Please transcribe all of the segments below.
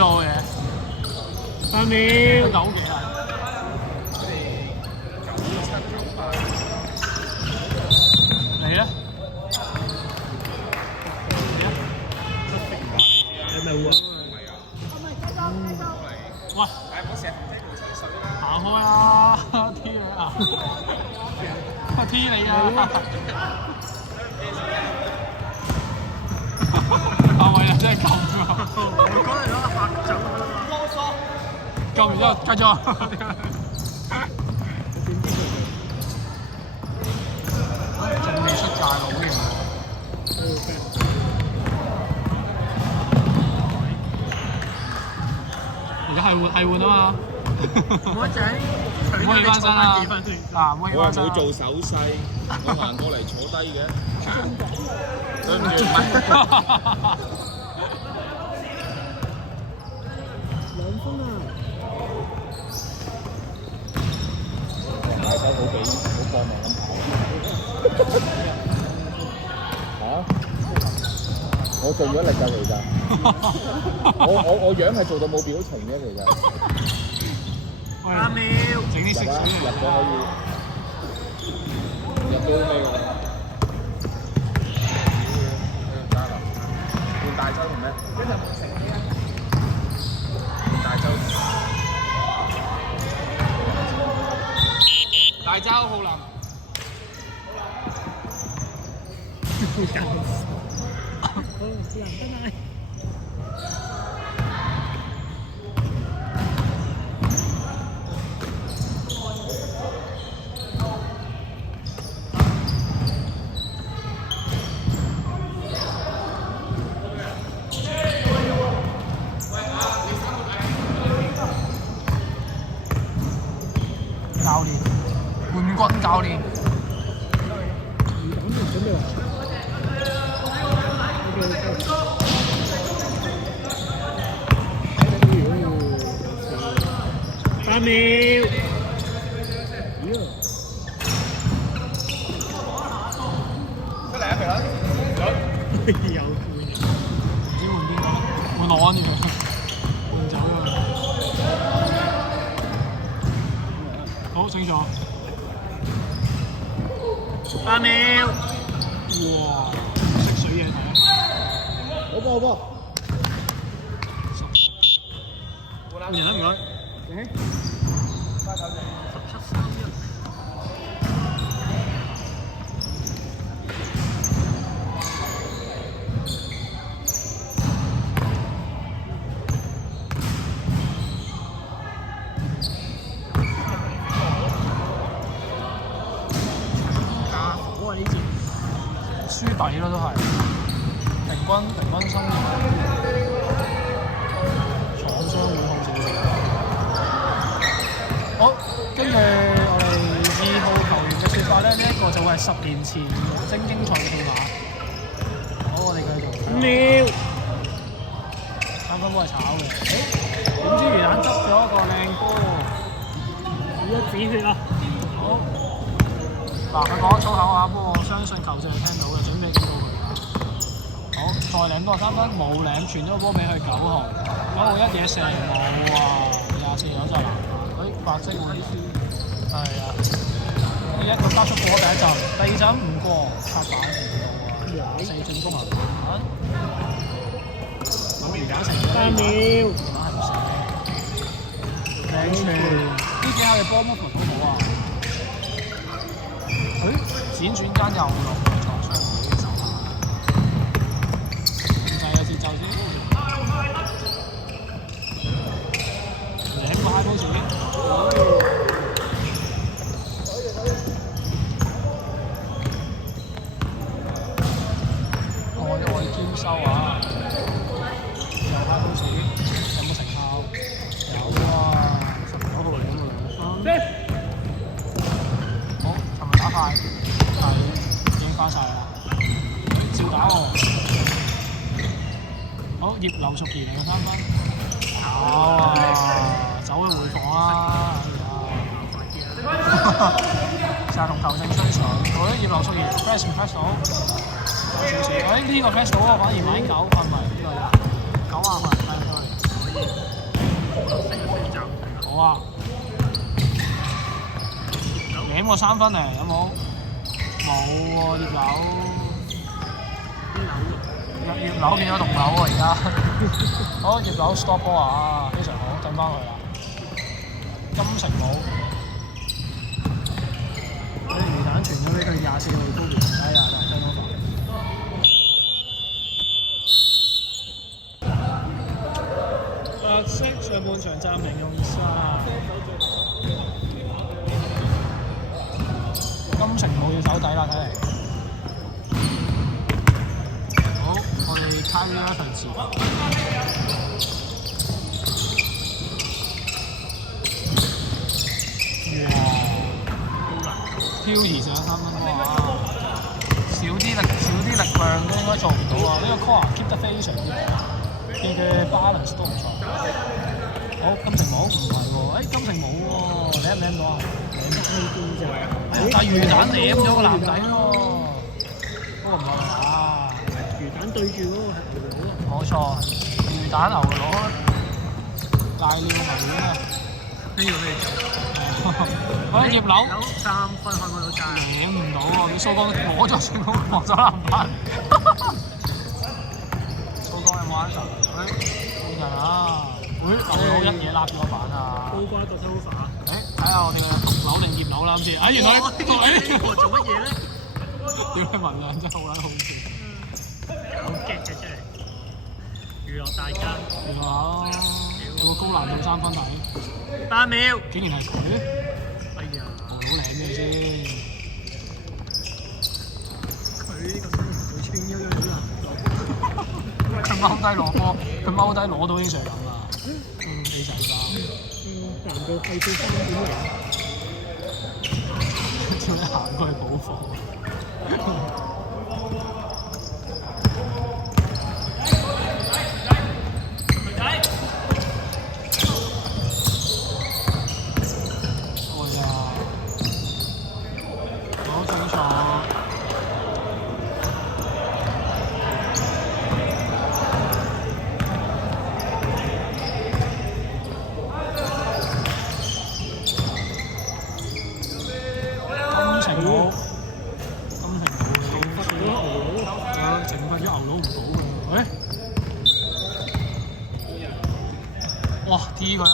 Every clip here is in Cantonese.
好嘅。3秒。9幾啊？你咧？你咪會啊？喂！行開啦！T 佢啊！T 你啊！係咪啊？真係咁啊！我講你攞白酒救完之後繼續。仲未出界佬嘅。而家係換啊嘛。唔好整，唔可以翻身啦！嗱，唔可以我翻身。係冇做手勢，我行過嚟坐低嘅。對唔住，唔係。2分啊！大手好俾好搏命咁跑。嚇！我盡咗力㗎，其實。我樣係做到冇表情嘅，其實。3秒。整啲色水入咗可以，入到咩㗎？換大洲同咩？換大洲。大洲浩林。好搞笑。好，是啊，拜拜。教練，冠軍教練。準備3秒。出嚟啊！肥佬，有唔知換邊個？換我呢個，換走啊！好清楚。3秒。哇！食水嘢睇。好波好波。唔該唔該。輸底咯都係，平均生涯廠商會好少少。好，跟住我哋2號球員嘅説法咧，呢一個就會係10年前精英賽嘅號碼。好，我哋繼續。5秒。3分波係炒嘅，點知魚蛋執咗一個靚波，止血啦！好。嗱，佢講粗口啊，不過我相信球證係聽到嘅，準備見到佢。好，再領多個3分，冇領，傳咗個波俾佢9號，9號一嘢射冇啊，24有就籃板，白色換係啊，呢一個加速過第一陣，第二陣唔過，拍板唔過啊，4進攻籃板，咁而家成3秒。係唔死，領傳呢幾下嘅波 movement 好好啊！輾轉間又落咗廠商會嘅手下，唔係有節奏先，兩個 high post 我要兼收啊！有 high post 有冇成效？有啊，19號嚟㗎嘛。好，尋日打快。已經翻晒啦，照打喎。好，葉劉淑儀嚟嘅3分，走去回防啦！成日同球證吹水，我啲葉劉淑儀 press 唔 press 到，有少少。呢個 press 到喎，反而買9，唔係呢個9啊，係啊！舐個3分嚟有冇？冇喎，葉柳。葉柳變咗毒柳喎而家。好，葉柳 stop ball 啊，非常好，進翻去啦。金城武。啲魚蛋傳咗俾佢24號高連，哎呀，但係聽到煩。白色上半場暫停用晒。金城武要手底啦，睇嚟。好，我哋參與一場詞。哇！漂移上3分哇！少啲力量都應該做唔到啊！呢個 core keep 得非常之好，佢嘅 balance 都唔錯。好，金城武唔係喎，金城武喎，舐唔舐到啊？但係魚蛋舐咗個男仔喎，嗰個唔係啊！魚蛋對住嗰個係牛佬啊！冇錯，魚蛋牛佬瀨尿牛丸啊！呢個咩做？嗰隻葉柳3分開唔到齋，舐唔到喎，佢蘇江攞咗成功防守籃板。蘇江有冇眼神？冇人啊！牛佬一嘢揦住個板啊！高瓜個 sofa。睇下我哋嘅毒柳定葉柳啦，今次。原來做乜嘢咧？屌你文亮真係好撚好笑。好激嘅出嚟，娛樂大家。原來有個高難度3分底。8秒。竟然係佢？哎呀！牛佬舐咩先？佢呢個身材清幽幽好難做。佢踎低攞波，佢踎低攞到已經上咁啦。起晒衫。難度係到3點嚟。點解行過去補課？會啊！好清楚。懲罰咗牛佬唔到嘅，哇 T 佢啦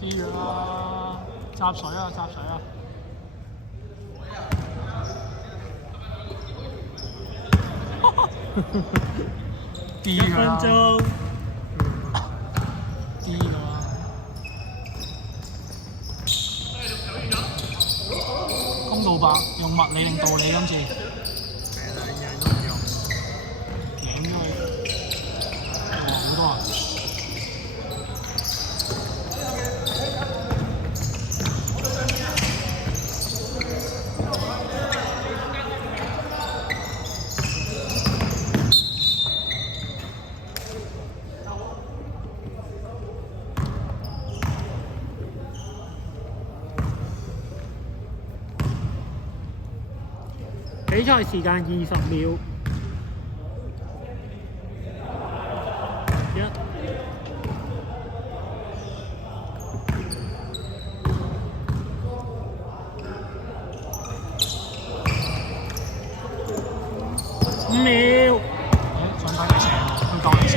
，T 佢啦，插水啊！D 佢啦，D 佢啦。公道白用物理定道理今次？兩樣都唔用。贏咗佢，哇！好多人。比賽時間20秒。5秒。想睇你射，佢夠你射。